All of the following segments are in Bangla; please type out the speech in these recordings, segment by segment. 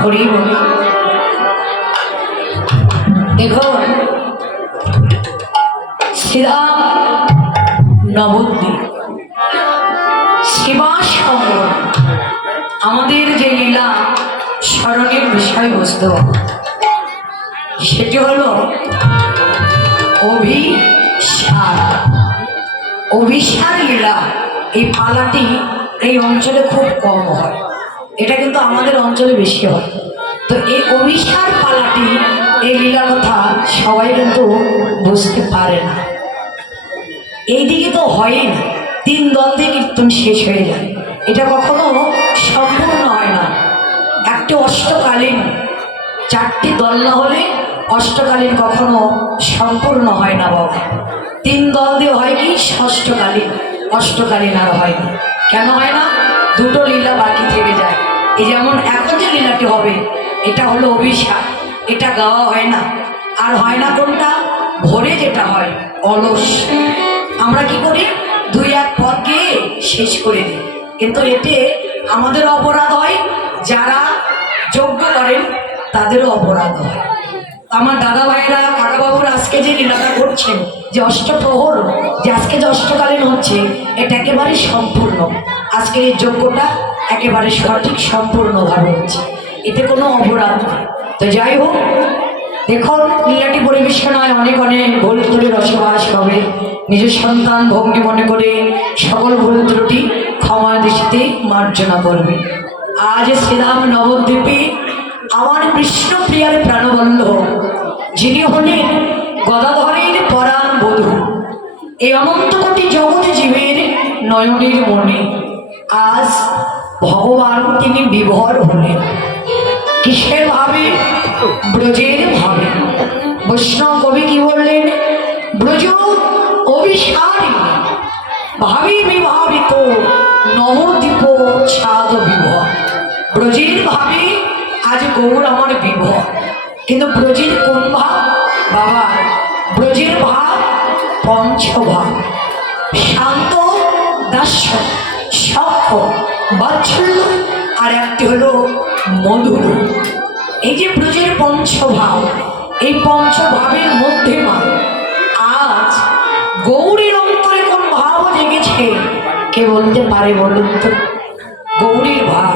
হরি। দেখুন শ্রীরাম নবদ্বীপ। সেবা সংগ্রহ আমাদের যে লীলা, স্মরণের বিষয়বস্তু। সেটি হলো অভিসার অভিসার লীলা, এই পালাটি এই অঞ্চলে খুব কম হয়। এটা কিন্তু আমাদের অঞ্চলে বেশি হয়। তো এই অভিসার পালাটি, এই লীলা কথা সবাই কিন্তু বুঝতে পারে না। এইদিকে তো হয়ই না। তিন দ্বন্দ্বে কীর্তন শেষ হয়ে যায়। এটা কখনো সম্পূর্ণ হয় না। একটি অষ্টকালীন, চারটি দল না হলে অষ্টকালীন কখনো সম্পূর্ণ হয় না বাবা। তিন দল দিয়ে হয় কি? ষষ্ঠকালীন। অষ্টকালীন আর হয় না। কেন হয় না? দুটো লীলা বাকি থেকে যায়। এই যেমন এখন যে লীলাটি হবে, এটা হলো অভিশাপ, এটা গাওয়া হয় না। আর হয় না কোনটা? ভোরে যেটা হয়, অলস। আমরা কি করি? দুই এক গিয়ে শেষ করে দিই। কিন্তু এতে আমাদের অপরাধ হয়, যারা যোগ্য করেন, তাদেরও অপরাধ হয়। আমার দাদা ভাইরা কাকাবাবুর আজকে যে লীলাটা করছেন, যে অষ্টপ্রহর, যে আজকে যে অষ্টকালীন হচ্ছে, এটা একেবারে সম্পূর্ণ। আজকের এই যজ্ঞটা একেবারে সঠিক সম্পূর্ণভাবে হচ্ছে। এতে কোনো অপরাধ তো যাই হোক দেখুন লীলাটি পরিবেশনায় অনেক অনেক ভুল ত্রুটি রসবাস হবে। নিজের সন্তান ভঙ্গি মনে করে সকল ভুল ত্রুটি ক্ষমা দৃষ্টিতে মার্জনা করবে। আজ শ্রীরাম নবদ্বীপে আমার কৃষ্ণ কৃষ্ণপ্রিয়ার প্রাণবন্ধ, যিনি হলেন গদাধরের পরাণ বধূ। এই অনন্ত কোটি জগৎ জীবের নয়নের মনে আজ ভগবান তিনি বিভর হলেন। কিসের ভাবে? ব্রজের ভাবে। বৈষ্ণব কবি কি বললেন? ব্রজ অভিসারী। ভাবি বিভাবিত নবদ্বীপ ছাদ বিভব ব্রজের ভাবে আজ গৌর আমার বিভব কিন্তু ব্রজের কোন ভাব? বাবা, ব্রজের ভাব পঞ্চভাব। শান্ত দাস্য সক্ষ বাৎসল্য আর একটি হলো মধুর। এই যে ব্রজের পঞ্চভাব, এই পঞ্চভাবের মধ্যে মা, আজ গৌরীর অন্তরে কোন ভাব জেগেছে, কে বলতে পারে বলুন তো? গৌরীর ভাব।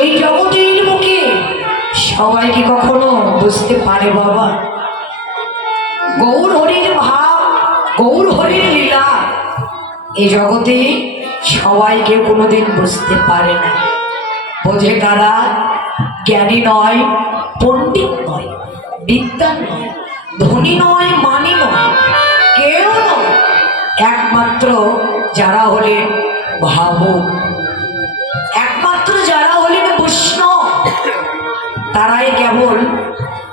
এই জগতের মুখে সবাই কি কখনো বুঝতে পারে বাবা? গৌর হরির ভাব গৌর হরির লীলা, এই জগতে সবাই কেউ কোনোদিন বুঝতে পারে না। বোঝে কারা জ্ঞানী নয়, পণ্ডিত নয় বিদ্যান নয়, ধনী নয়, মানি নয়, কেউ নয়। একমাত্র যারা হলেন ভাবুক একমাত্র যারা হলেন বৈষ্ণব। তারাই কেবল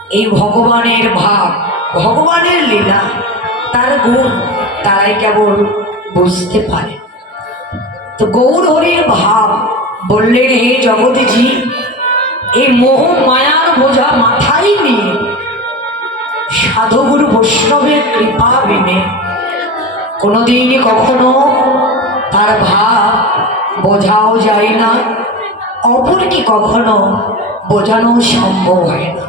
এই ভগবানের ভাব, ভগবানের লীলা, তার গুণ, তারাই কেবল বুঝতে পারে। তো গৌর হরির ভাব বললেন হে জগৎজি এই মোহ মায়ার বোঝা মাথায় নিয়ে সাধুগুরু বৈষ্ণবের কৃপা বিনে কোনোদিনই কখনো তার ভাব বোঝাও যায় না অপরকে কখনো বোঝানো সম্ভব হয় না।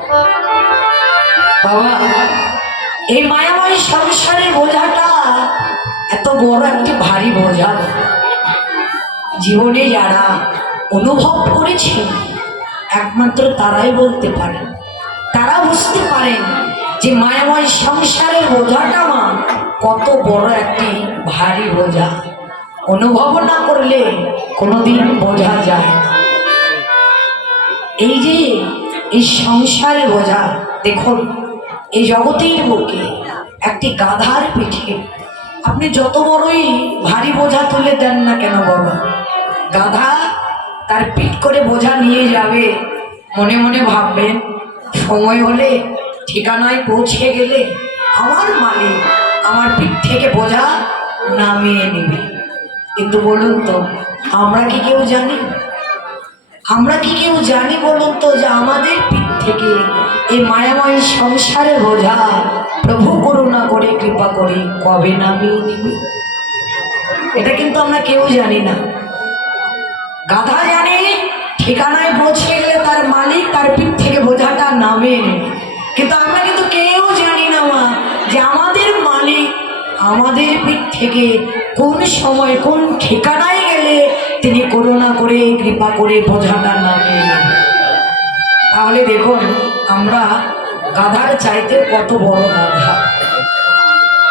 বাবা, এই মায়াময় সংসারের বোঝাটা এত বড় একটি ভারী বোঝা। জীবনে যারা অনুভব করেছেন একমাত্র তারাই বলতে পারেন তারা বুঝতে পারেন যে মায়াময় সংসারের বোঝাটা মা কত বড় একটি ভারী বোঝা। অনুভব না করলে কোনোদিন বোঝা যায় না। এই যে এই সংসারে বোঝা, দেখুন, এই জগতের বুকে একটি গাধার পিঠে আপনি যত বড়ই ভারী বোঝা তুলে দেন না কেন বাবা? গাধা তার পিঠ করে বোঝা নিয়ে যাবে। মনে মনে ভাববেন সময় হলে ঠিকানায় পৌঁছে গেলে আমার মালিক আমার পিঠ থেকে বোঝা নামিয়ে নেবে। কিন্তু বলুন তো, আমরা কি কেউ জানি? আমরা কি কেউ জানি বলুন তো যে আমাদের পিঠ থেকে এই মায়াময় সংসারে বোঝা প্রভু করুণা করে, কৃপা করে কবে নামিয়ে নিবে? এটা কিন্তু আমরা কেউ জানি না। গাধা জানে, ঠিকানায় পৌঁছে গেলে তার মালিক তার পিঠ থেকে বোঝাটা নামে। নেবে কিন্তু আমরা কিন্তু কেউ জানি না মা, যে আমাদের মালিক আমাদের পিঠ থেকে কোন সময় কোন ঠিকানায় গেলে তিনি করুণা করে কৃপা করে বোঝাটা নামিয়ে নেবেন তাহলে দেখুন, আমরা গাধার চাইতে কত বড় গাধা।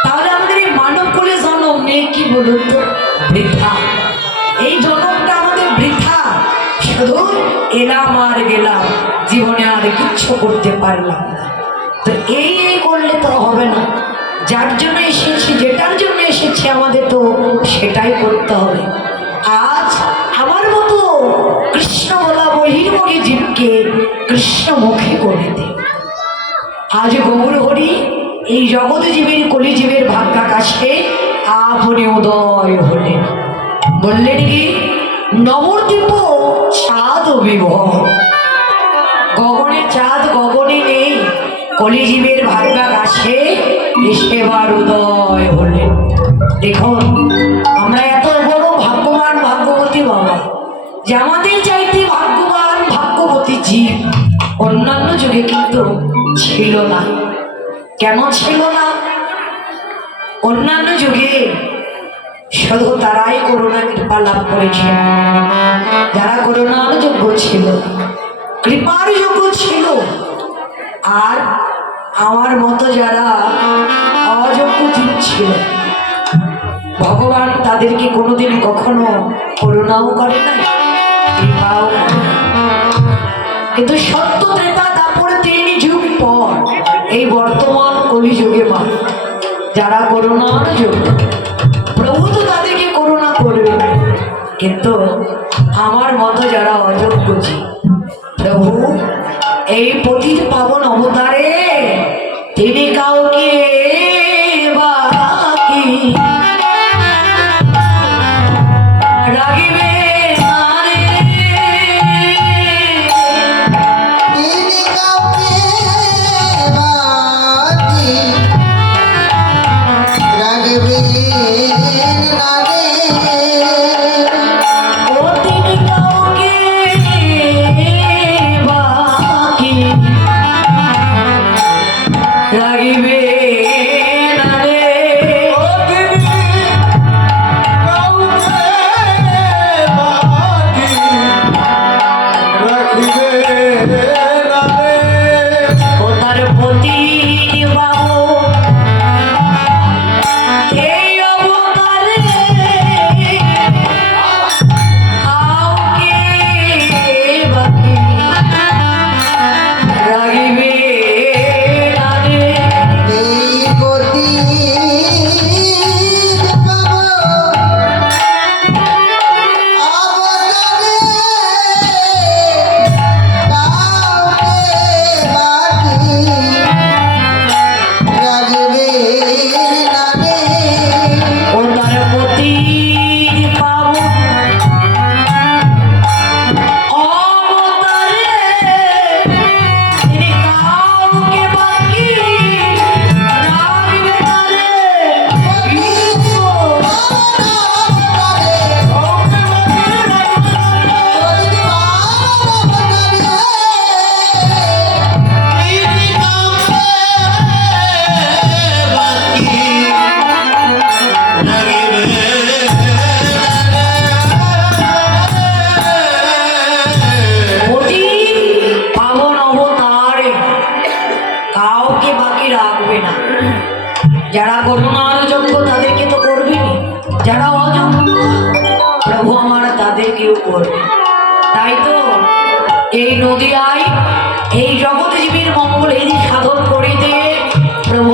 তাহলে আমাদের এই মানব কোলে জন্ম নেই কি বলুন তো? বৃদ্ধা। এই বৃদ্ধা শুধু এলাম আর গেলাম, জীবনে আর কিচ্ছু করতে পারলাম না। তো এই এই করলে তো হবে না। যার জন্য এসেছি, যেটার জন্য এসেছি আমাদের তো সেটাই করতে হবে। আজ আমার মতো কৃষ্ণ বলা বহির্মুখী জীবকে কৃষ্ণমুখী করে দে। আজ গৌর হরি এই জগৎ জীবের কলিজীবের ভাগ্যাকাশে আপনি উদয় হলেন। বললেন কি? নবদ্বীপ বিভব গগনে চাঁদ, গগনে নেই। কলিজীবের ভাগ্যাকাশে সেবার উদয় হলেন দেখুন, আমরা এত বড় ভাগ্যবান ভাগ্যবতী বাবা যে আমাদের চাইতে ভাগ্যবান ভাগ্যবতী জীব অন্যান্য যুগে কিন্তু ছিল না। কেন ছিল না? অন্যান্য যুগে শুধু তারাই করোনা কৃপা লাভ করেছে। যারা করোনার যোগ্য ছিল, কৃপার যোগ্য ছিল, আর আমার মতো যারা অযোগ্য জীব ছিল, ভগবান তাদেরকে কোনোদিন কখনো করুণাও করে না কৃপাও কিন্তু সত্য ত্রেতা তারপর তিন যুগ পর এই বর্তমান কলিযুগে মা, যারা করোনার যুগ কিন্তু আমার মতো যারা অযোগ্য প্রভু আমার তাদেরকেও করবে তাই তো এই নদীয়ায়, এই জগৎজীবীর মঙ্গল এই সাধন করিতে প্রভু